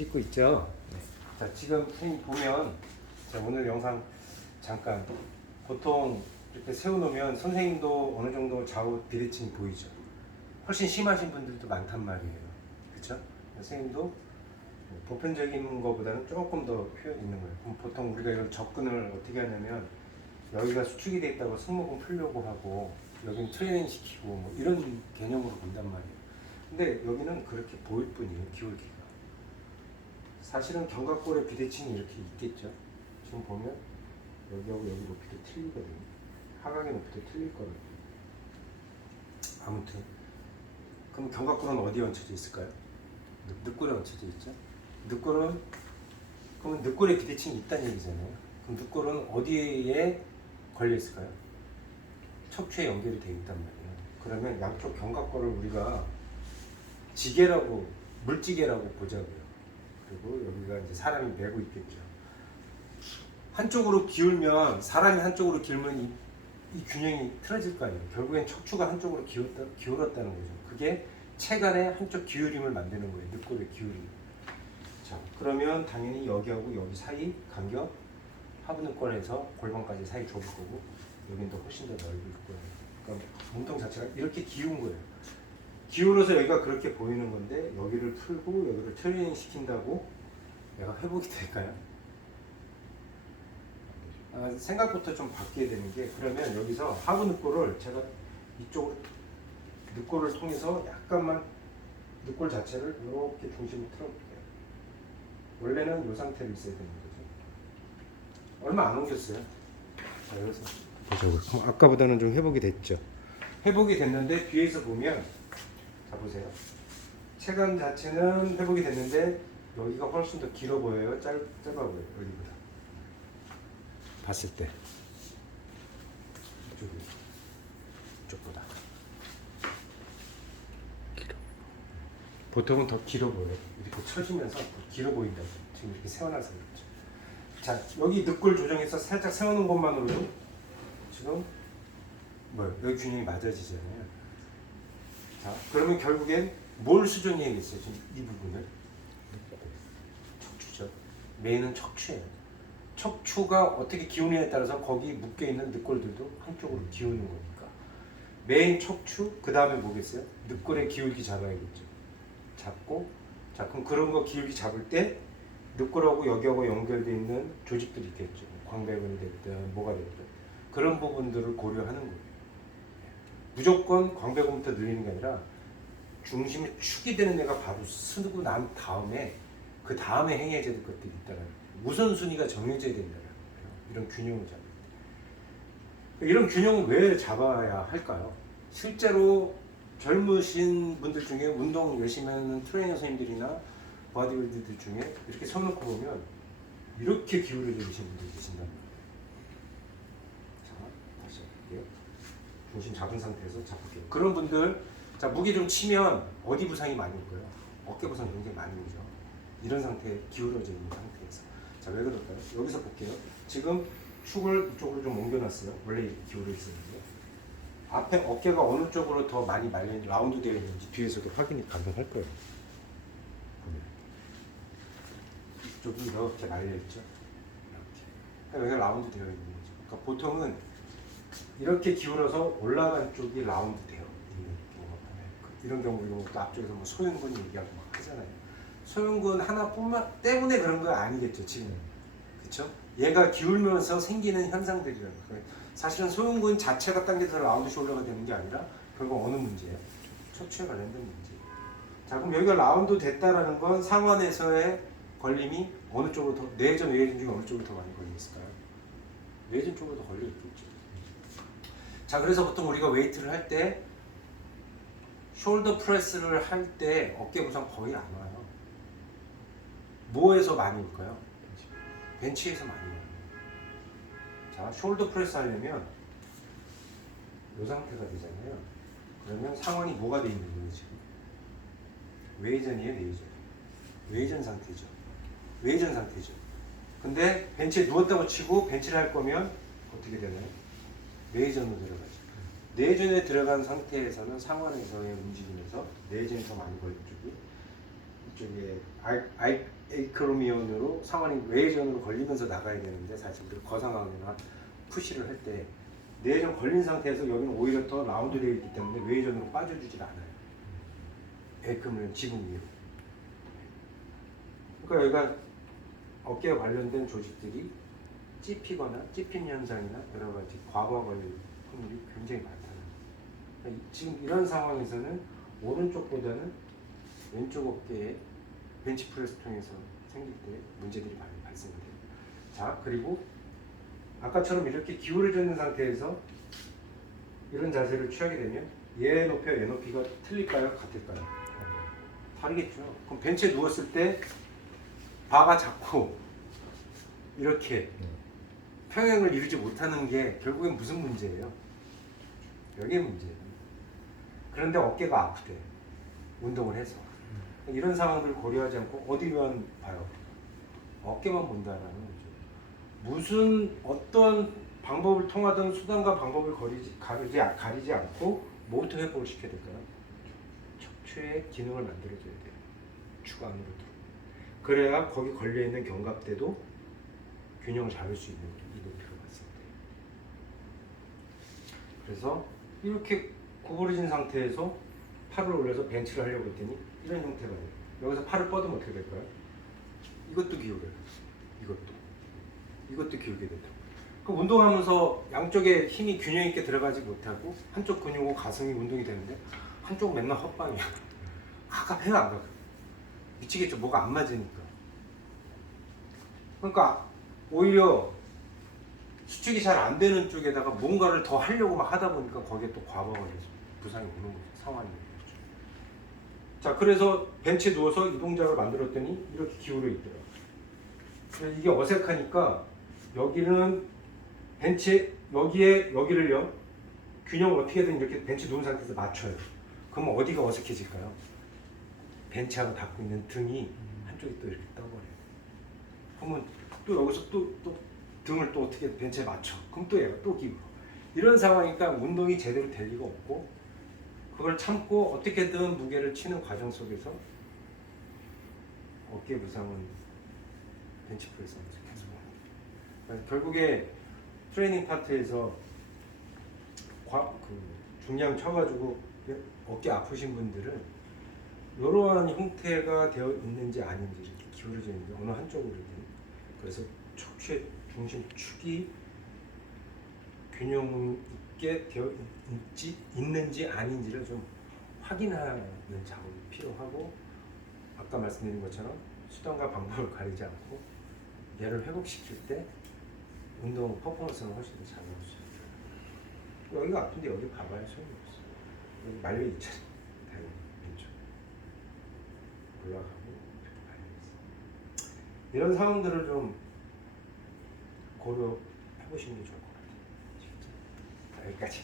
찍고 있죠. 네. 자, 지금 선생님 보면 자, 오늘 영상 잠깐 보통 이렇게 세워놓으면 선생님도 어느 정도 좌우 비대칭이 보이죠. 훨씬 심하신 분들도 많단 말이에요. 그렇죠? 선생님도 보편적인 것보다는 조금 더 표현 있는 거예요. 그럼 보통 우리가 이걸 접근을 어떻게 하냐면 여기가 수축이 돼 있다고 승모근 풀려고 하고 여기는 트레이닝 시키고 뭐 이런 개념으로 본단 말이에요. 근데 여기는 그렇게 보일 뿐이에요. 기울기가. 사실은 견갑골의 비대칭이 이렇게 있겠죠. 지금 보면 여기하고 여기 높이도 틀리거든요. 하각의 높이도 틀릴 거라고. 아무튼 그럼 견갑골은 어디에 얹혀져 있을까요? 늑골에 얹혀져 있죠. 늑골은 그러면 늑골에 비대칭이 있다는 얘기잖아요. 그럼 늑골은 어디에 걸려 있을까요? 척추에 연결이 되어 있단 말이에요. 그러면 양쪽 견갑골을 우리가 지게라고 물지개라고 보자고요. 그리고 여기가 이제 사람이 메고 있겠죠. 한쪽으로 기울면 사람이 한쪽으로 기울면 이 균형이 틀어질 거 아니에요. 결국엔 척추가 한쪽으로 기울었다는 거죠. 그게 체간의 한쪽 기울임을 만드는 거예요. 늑골의 기울임. 자, 그러면 당연히 여기하고 여기 사이 간격 하부늑골에서 골반까지 사이 좁을 거고 여기는 더 훨씬 더 넓을 거예요. 그러니까 몸통 자체가 이렇게 기운 거예요. 기울어서 여기가 그렇게 보이는 건데 여기를 풀고 여기를 트레이닝 시킨다고 내가 회복이 될까요? 생각부터 좀 바뀌어야 되는 게 그러면 여기서 하부 늑골을 제가 이쪽으로 늑골을 통해서 약간만 늑골 자체를 이렇게 중심을 틀어볼게요. 원래는 이 상태로 있어야 되는 거죠. 얼마 안 옮겼어요. 자, 여기서 보자고요. 아까보다는 좀 회복이 됐죠. 회복이 됐는데 뒤에서 보면 자 보세요. 체간 자체는 회복이 됐는데 여기가 훨씬 더 길어 보여요? 짧아 보여요? 여기보다 봤을 때 이쪽보다 보통은 더 길어 보여요. 이렇게 처지면서 더 길어 보인다고 지금 이렇게 세워놔서 그렇죠. 자, 여기 늑골 조정해서 살짝 세우는 것만으로도 지금 여기 균형이 맞아지잖아요. 자, 그러면 결국엔 뭘 수정해야겠어요? 지금 이 부분을 척추죠. 메인은 척추예요. 척추가 어떻게 기우느냐에 따라서 거기 묶여있는 늑골들도 한쪽으로 기우는 거니까 메인 척추, 그 다음에 뭐겠어요? 늑골의 기울기 잡아야겠죠. 잡고 자, 그럼 그런 거 기울기 잡을 때 늑골하고 여기하고 연결되어 있는 조직들이 있겠죠. 광배근이 됐든 뭐가 됐든 그런 부분들을 고려하는 거예요. 무조건 광배근부터 늘리는 게 아니라 중심이 축이 되는 애가 바로 쓰고 난 다음에 그 다음에 행해야 될 것들이 있다는 거예요. 우선순위가 정해져야 된다는 거예요. 이런 균형을 잡을 때. 이런 균형을 왜 잡아야 할까요? 실제로 젊으신 분들 중에 운동 열심히 하는 트레이너 선생님들이나 바디빌더들 중에 이렇게 서놓고 보면 이렇게 기울어져 계신 분들이 계신단 말이에요. 자, 다시 해볼게요. 중심 잡은 상태에서 잡을게요. 그런 분들, 자, 무게 좀 치면 어디 부상이 많이 올까요? 어깨 부상 굉장히 많이 오죠. 이런 상태에 기울어져 있는 상태에서. 자, 왜 그럴까요? 여기서 볼게요. 지금 축을 이쪽으로 좀 옮겨놨어요. 원래 이렇게 기울어 있었는데. 앞에 어깨가 어느 쪽으로 더 많이 말려있는지, 라운드 되어 있는지 뒤에서도 확인이 가능할 거예요. 이쪽이 이렇게 말려있죠. 이렇게. 그러니까 여기가 라운드 되어 있는 거죠. 그러니까 보통은 이렇게 기울어서 올라간 쪽이 라운드 되어 있는 경우가 많아요. 이런 경우, 이런 것도 앞쪽에서 뭐 소형근 얘기하고 막 하잖아요. 소형근 하나뿐만 때문에 그런 거 아니겠죠, 지금. 그렇죠? 얘가 기울면서 생기는 현상들이라는 거예요. 사실은 소형근 자체가 당겨서 라운드 숄더가 되는 게 아니라 결국 어느 문제예요? 척추에 관련된 문제예요. 자, 그럼 여기가 라운드 됐다라는 건 상완에서의 걸림이 어느 쪽으로 더, 내전, 외전 중에 어느 쪽으로 더 많이 걸려 있을까요? 외전 쪽으로 더 걸려 있겠죠. 자, 그래서 보통 우리가 웨이트를 할 때 숄더 프레스를 할 때 어깨 부상 거의 안 와요. 뭐에서 많이 올까요? 벤치에서 많이 와요. 자, 숄더 프레스 하려면 이 상태가 되잖아요. 그러면 상완이 뭐가 되어 있는 거예요, 지금? 외전이에요, 내전? 외전 상태죠. 외전 상태죠. 근데 벤치에 누웠다고 치고 벤치를 할 거면 어떻게 되나요? 내전으로 들어가죠. 내전에 들어간 상태에서는 상완에서의 움직임에서 내전이 더 많이 걸린 쪽이 이쪽에 에이크로미온으로 상완이 외회전으로 걸리면서 나가야 되는데 사실 우리 거상강이나 푸시를 할 때 내회전 걸린 상태에서 여기는 오히려 더 라운드되어 있기 때문에 외회전으로 빠져주질 않아요. 에이크로미온 지붕 위로. 그러니까 여기가 어깨와 관련된 조직들이 찝히거나 찝힌 현상이나 여러 가지 과부하 걸릴 확률이 굉장히 많다는 거예요. 그러니까 지금 이런 상황에서는 오른쪽보다는 왼쪽 어깨에 벤치프레스 통해서 생길 때 문제들이 많이 발생돼요. 자, 그리고 아까처럼 이렇게 기울어져 있는 상태에서 이런 자세를 취하게 되면 얘 높이와 얘 높이가 틀릴까요? 같을까요? 다르겠죠. 그럼 벤치에 누웠을 때 바가 작고 이렇게 평행을 이루지 못하는 게 결국엔 무슨 문제예요? 여기에 문제예요. 그런데 어깨가 아프대. 운동을 해서. 이런 상황들을 고려하지 않고 어디만 봐요? 어깨만 본다라는 거죠. 무슨 어떤 방법을 통하든 수단과 방법을 가리지 않고 뭐부터 회복을 시켜야 될까요? 척추의 기능을 만들어줘야 돼요. 추가 안으로 들어. 그래야 거기 걸려있는 견갑대도 균형을 잡을 수 있는 이 높이로 봤을 때. 그래서 이렇게 구부러진 상태에서 팔을 올려서 벤치를 하려고 했더니 이런 형태가 돼요. 여기서 팔을 뻗으면 어떻게 될까요? 이것도 기울어요. 이것도 기울게 된다. 그 운동하면서 양쪽에 힘이 균형 있게 들어가지 못하고 한쪽 근육과 가슴이 운동이 되는데 한쪽 맨날 헛방이야. 아까 배가 안 가. 미치겠죠. 뭐가 안 맞으니까. 그러니까 오히려 수축이 잘 안 되는 쪽에다가 뭔가를 더 하려고 막 하다 보니까 거기에 또 과부하가 돼서 부상이 오는 거죠. 상황이. 자, 그래서 벤치에 누워서 이 동작을 만들었더니 이렇게 기울어 있더라고요. 이게 어색하니까 여기는 벤치 여기를요 균형을 어떻게든 이렇게 벤치 누운 상태에서 맞춰요. 그러면 어디가 어색해질까요? 벤치하고 닿고 있는 등이 한쪽이 또 이렇게 떠버려요. 그러면 또 여기서 또 등을 또 어떻게 벤치에 맞춰. 그럼 또 얘가 또 기울어. 이런 상황이니까 운동이 제대로 될 리가 없고 그걸 참고 어떻게든 무게를 치는 과정 속에서 어깨 부상은 벤치프레스 하면서 계속 나옵니다. 결국에 트레이닝 파트에서 중량 쳐가지고 어깨 아프신 분들은 이러한 형태가 되어 있는지 아닌지 이렇게 기울어져 있는지 어느 한쪽으로든 그래서 척추의 중심축이 균형 있게 되어 있는지 아닌지를 좀 확인하는 작업이 필요하고 아까 말씀드린 것처럼 수단과 방법을 가리지 않고 얘를 회복시킬 때 운동 퍼포먼스는 훨씬 더 잘 나올 수 있어요. 여기가 아픈데 여기 가봐야 소용이 없어. 여기 말려 있잖아. 당연히 왼쪽 올라가고 이렇게 말려 있어. 이런 상황들을 좀 고려해 보시는 게 좋을 것 같아요. 진짜. 여기까지.